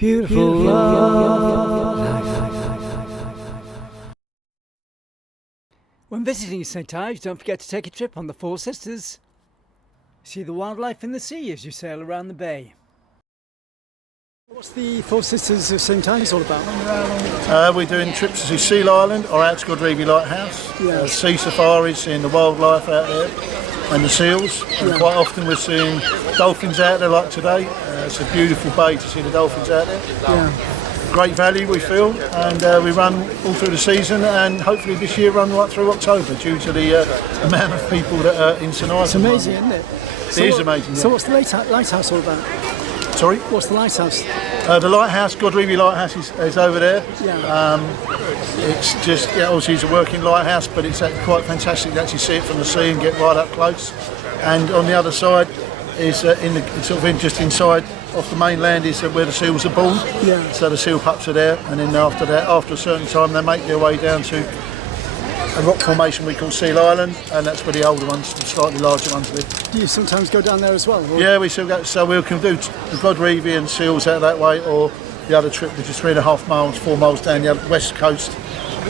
Beautiful love. When visiting St. Ives, don't forget to take a trip on the Four Sisters. See the wildlife in the sea as you sail around the bay. What's the Four Sisters of St. Ives all about? We're doing trips to Seal Island or out to Godrevy Lighthouse. Yeah. Sea safaris, seeing the wildlife out there and the seals. And quite often we're seeing dolphins out there like today. It's a beautiful bay to see the dolphins out there. Yeah. Great value we feel, and we run all through the season, and hopefully this year run right through October due to the amount of people that are in St. Ives. It's amazing, isn't it? It is amazing. So what's the lighthouse all about? Sorry? What's the lighthouse? The lighthouse, Godrevy Lighthouse, is over there. Yeah. It's just, obviously it's a working lighthouse, but it's quite fantastic to actually see it from the sea and get right up close. And on the other side is just inside off the mainland is where the seals are born. Yeah. So the seal pups are there, and then after that, after a certain time, they make their way down to a rock formation we call Seal Island, and that's where the older ones, the slightly larger ones live. Do you sometimes go down there as well? Or? Yeah, we still go. So we can do the Godrevy and seals out that way, or the other trip, which is 3.5 miles, 4 miles down the west coast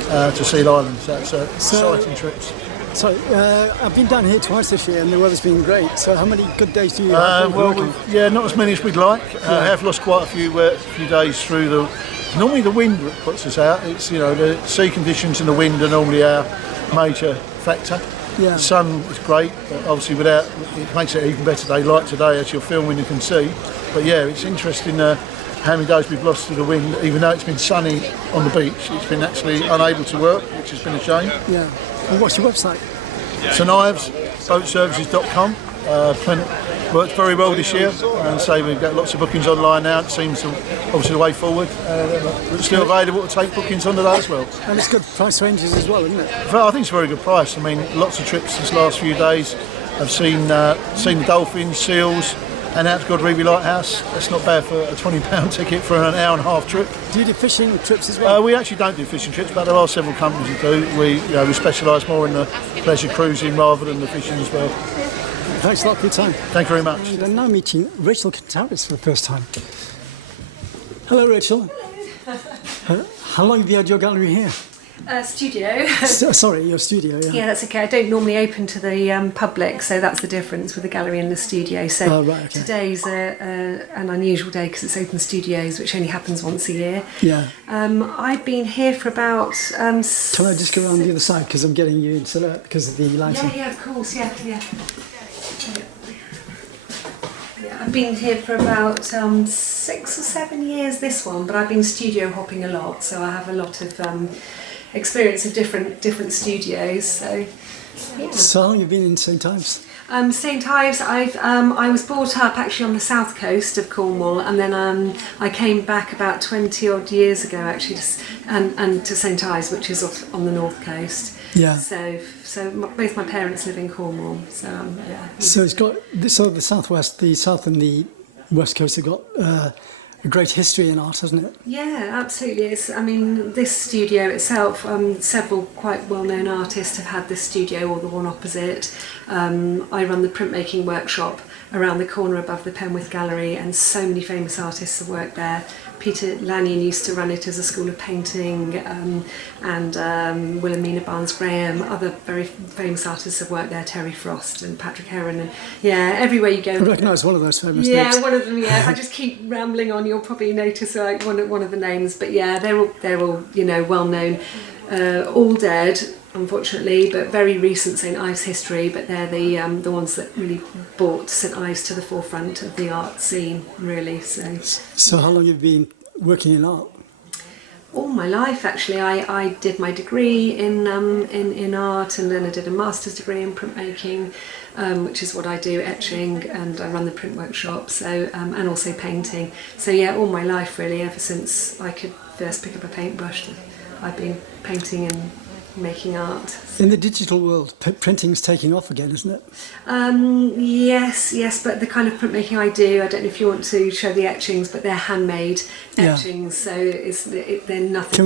to Seal Island. So that's exciting trips. So I've been down here twice this year, and the weather's been great. So how many good days do you have? Not as many as we'd like. I have lost quite a few days through the. Normally the wind puts us out. It's the sea conditions and the wind are normally our major factor. Yeah. The sun is great, but obviously without it makes it an even better day like today as you're filming you can see. But yeah, it's interesting how many days we've lost to the wind, even though it's been sunny on the beach. It's been actually unable to work, which has been a shame. Yeah. And what's your website? St. Ives, boatservices.com. Worked very well this year, and so we've got lots of bookings online now. It seems obviously the way forward. It's still available to take bookings on today as well. And it's good price ranges as well, isn't it? I think it's a very good price. I mean, lots of trips this last few days. I've seen the dolphins, seals, and out to Godrevy Lighthouse. That's not bad for a £20 ticket for an hour-and-a-half trip. Do you do fishing trips as well? We actually don't do fishing trips, but there are several companies that do. We specialise more in the pleasure cruising rather than the fishing as well. Thanks a lot for your time. Thank you very much. And I'm now meeting Rachel Cantaris for the first time. Hello, Rachel. How long have you had your gallery here? Studio. Sorry, your studio, yeah. Yeah, that's okay. I don't normally open to the public, so that's the difference with the gallery and the studio. So right, okay. Today's an unusual day because it's open studios, which only happens once a year. Yeah. I've been here for about... Can I just go around the other side because I'm getting you into that because of the lighting? Yeah, of course, yeah. I've been here for about 6 or 7 years, this one, but I've been studio hopping a lot, so I have a lot of experience of different studios. So, yeah. So how long have you been in St. Ives? St. Ives, I was brought up actually on the south coast of Cornwall, and then I came back about 20 odd years ago actually to St. Ives, which is off on the north coast. Yeah. So both my parents live in Cornwall. So yeah. So it's got the southwest, the south and the west coast have got a great history in art, hasn't it? Yeah, absolutely. This studio itself, several quite well-known artists have had this studio or the one opposite. I run the printmaking workshop around the corner above the Penwith Gallery, and so many famous artists have worked there. Peter Lanyon used to run it as a school of painting, and Wilhelmina Barnes-Graham. Other very famous artists have worked there, Terry Frost and Patrick Heron, and yeah, everywhere you go. I recognise one of those famous names. Yeah, one of them. Yeah, if I just keep rambling on, you'll probably notice one of the names. But yeah, they're all well known, all dead, unfortunately, but very recent St. Ives history. But they're the ones that really brought St. Ives to the forefront of the art scene, really. So how long have you been working in art? All my life, actually. I did my degree in art, and then I did a master's degree in printmaking, which is what I do, etching, and I run the print workshop. So and also painting. So yeah, all my life really, ever since I could first pick up a paintbrush, I've been painting and making art. In the digital world, printing's taking off again, isn't it? Yes, but the kind of printmaking I do, I don't know if you want to show the etchings, but they're handmade etchings, so they're nothing.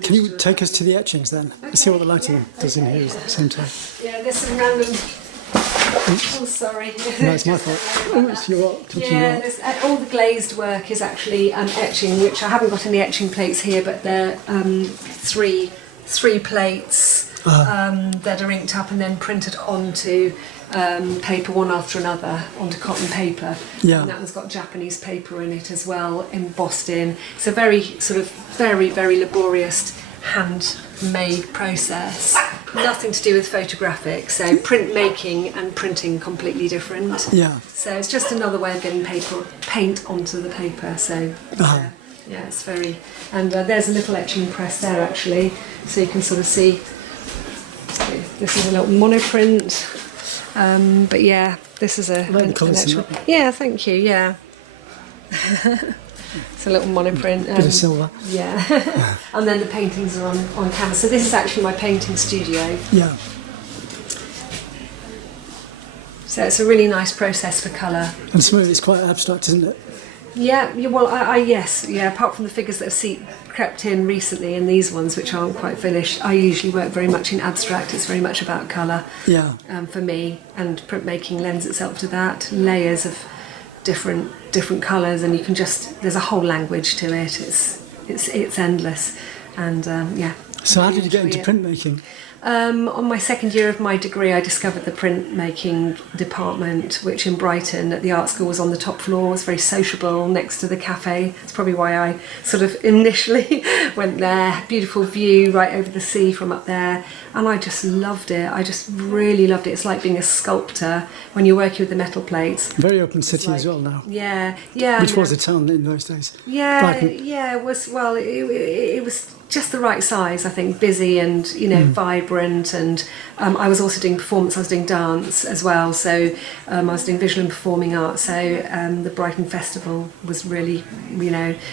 Can you take us to the etchings then? Okay. Let's see what the lighting does in here at the same time. Yeah, there's some random Oh, sorry. No, it's my fault. Oh, it's your touching Yeah, your all the glazed work is actually etching, which I haven't got any etching plates here, but they're three plates that are inked up and then printed onto paper one after another, onto cotton paper. Yeah. And that one's got Japanese paper in it as well, embossed in. It's a very very laborious handmade process. Nothing to do with photographic, so printmaking and printing completely different. Yeah. So it's just another way of getting paint onto the paper. So yeah, it's very. And there's a little etching press there actually, so you can sort of see. This is a little monoprint, but yeah, this is a. Like the colours in that. Yeah, thank you. Yeah. It's a little monoprint. Bit of silver. Yeah. And then the paintings are on canvas. So this is actually my painting studio. Yeah. So it's a really nice process for colour. And some of it's quite abstract, isn't it? Yeah, well, yes, apart from the figures that have crept in recently and these ones, which aren't quite finished, I usually work very much in abstract. It's very much about colour Yeah. for me, and printmaking lends itself to that. Layers of different colours, and you can there's a whole language to it. It's endless, and yeah. So how did you get into printmaking? On my second year of my degree, I discovered the printmaking department, which in Brighton at the art school was on the top floor. It was very sociable next to the cafe. It's probably why I sort of initially went there. Beautiful view right over the sea from up there, and I just loved it. I just really loved it. It's like being a sculptor when you're working with the metal plates. Very open city as well now. Yeah. Which was a town in those days. Yeah, Brighton. yeah. It was it was just the right size, I think, busy and vibrant, and I was also doing performance. I was doing dance as well, so I was doing visual and performing art. So the Brighton Festival was really,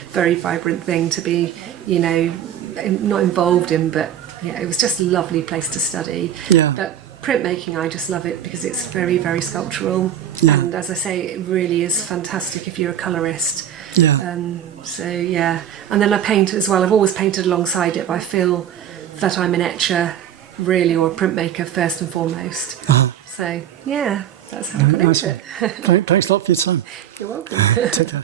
very vibrant thing to be, not involved in, but yeah, it was just a lovely place to study. Yeah. But printmaking, I just love it because it's very, very sculptural, Yeah. and as I say, it really is fantastic if you're a colourist. Yeah. So yeah, and then I paint as well. I've always painted alongside it, but I feel that I'm an etcher, really, or a printmaker first and foremost. So yeah, that's how I got Nice into one. it. Thanks a lot for your time. You're welcome. Take care.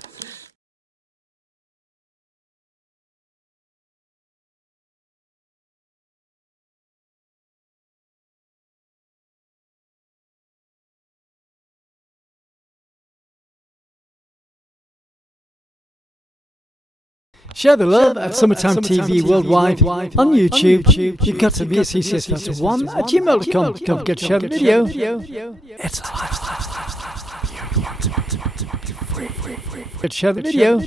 Share the love at Summertime TV Worldwide on YouTube. You got to be a CCS1 at gmail.com. Don't forget to share the video. It's a lifestyle. Share the video.